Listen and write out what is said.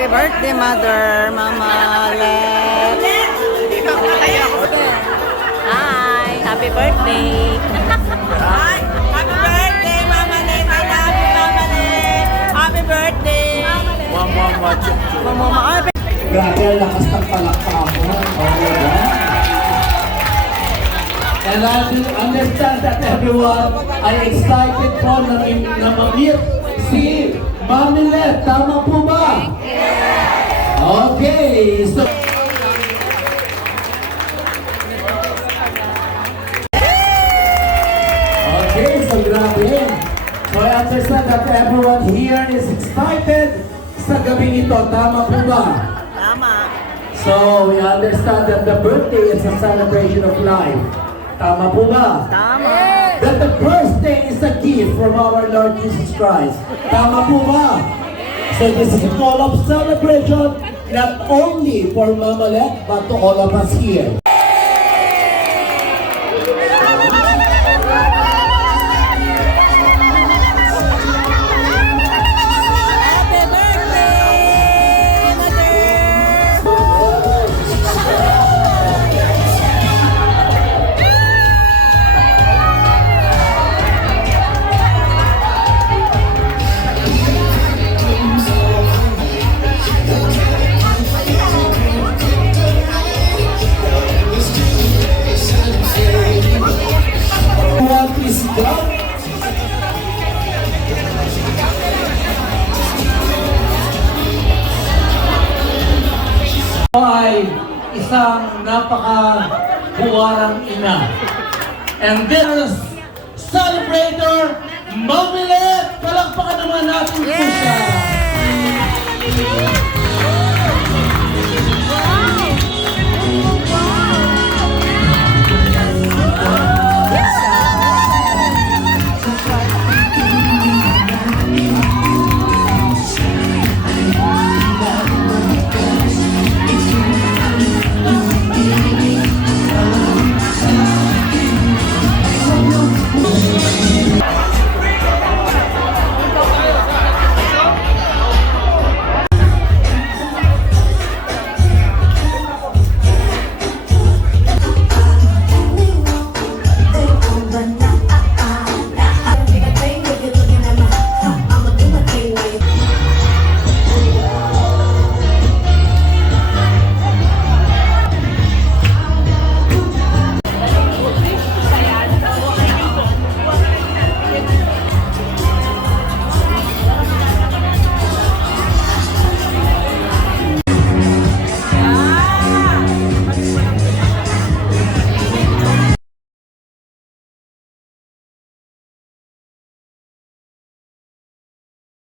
Happy birthday, Mother, Mama Let. Hi! Happy birthday! Hi, happy birthday, Mama Let. I love you, Mama Let. Happy birthday. Mama, Grabe, ang lakas ng palakpak mo. Okay ba? And I understand that everyone ay excited po na ma-meet si Mami Let. Tama po ba? Okay, so... Okay, so grabe. So I understand that everyone here is excited sa gabing ito. Tama po ba? tama. So we understand that the birthday is a celebration of life. Tama po ba? Tama. That the birthday is a gift from our Lord Jesus Christ. Tama po ba? So this is all of celebration, not only for Mama Let, but to all of us here. Happy birthday, Mother. What is God? Ay isang napaka-buwarang ina. And there's celebrator, Mami Let! Palakpakan naman natin po siya. Yay!